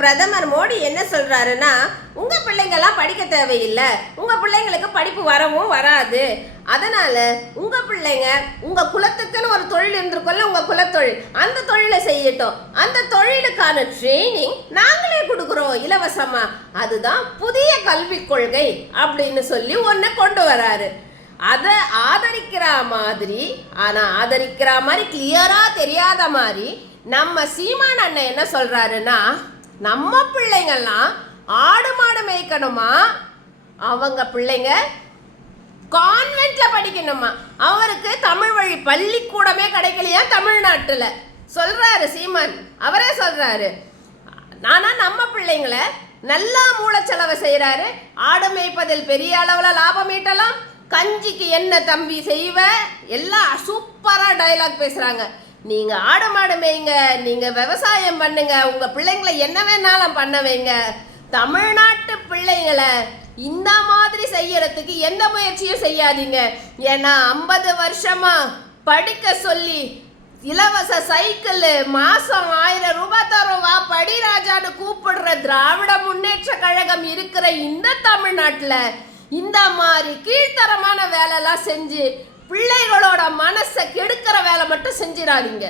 பிரதமர் மோடி என்ன சொல்றாருன்னா, உங்க பிள்ளைங்கெல்லாம் படிக்க தேவையில்லை, உங்க பிள்ளைங்களுக்கு படிப்பு வரவும் வராது, அதனால உங்க பிள்ளைங்க உங்க குலத்துக்குன்னு ஒரு தொழில் இருந்திருக்கும்ல, உங்க குலத்தொழில், அந்த தொழிலை செய்யட்டும், அந்த தொழிலுக்கான ட்ரைனிங் நாங்களே கொடுக்குறோம் இலவசமா, அதுதான் புதிய கல்விக் கொள்கை அப்படின்னு சொல்லி ஒன்றை கொண்டு வராரு. அதை ஆதரிக்கிற மாதிரி, ஆனால் ஆதரிக்கிற மாதிரி கிளியரா தெரியாத மாதிரி நம்ம சீமான் அண்ணன் என்ன சொல்றாருன்னா, நம்ம பிள்ளைங்கள்லாம் ஆடு மாடு மேய்க்கணுமா, அவங்க பிள்ளைங்க கான்வென்ட்ல படிக்கணுமா, அவருக்கு தமிழ் வழி பள்ளிக்கூடமே கிடைக்கலையா தமிழ்நாட்டுல சொல்றாரு சீமான். அவரே சொல்றாரு. ஆனா நம்ம பிள்ளைங்களை நல்லா மூளைச்செலவை செய்யறாரு. ஆடு மேய்ப்பதில் பெரிய அளவுல லாபம் ஈட்டலாம், கஞ்சிக்கு என்ன தம்பி செய்வ, எல்லாம் சூப்பரா டயலாக் பேசுறாங்க. நீங்க ஆடு மாடு மேய்ங்க, நீங்க விவசாயம் பண்ணுங்க, உங்க பிள்ளைங்களை என்ன வேணாலும் பண்ண வைங்க, தமிழ்நாட்டு பிள்ளைங்களை இந்த மாதிரி செய்யறதுக்கு எந்த முயற்சியும் செய்யாதீங்க. ஏன்னா 50 வருஷமா படிக்க சொல்லி இலவச சைக்கிள், மாசம் 1000 ரூபாய் தரும், வா படி ராஜான்னு கூப்பிடுற திராவிட முன்னேற்ற கழகம் இருக்கிற இந்த தமிழ்நாட்டுல இந்த மாதிரி கீழ்த்தரமான வேலைலாம் செஞ்சு பிள்ளைகளோட மனசை கெடுக்கிற வேலை மட்டும் செஞ்சிடாதீங்க.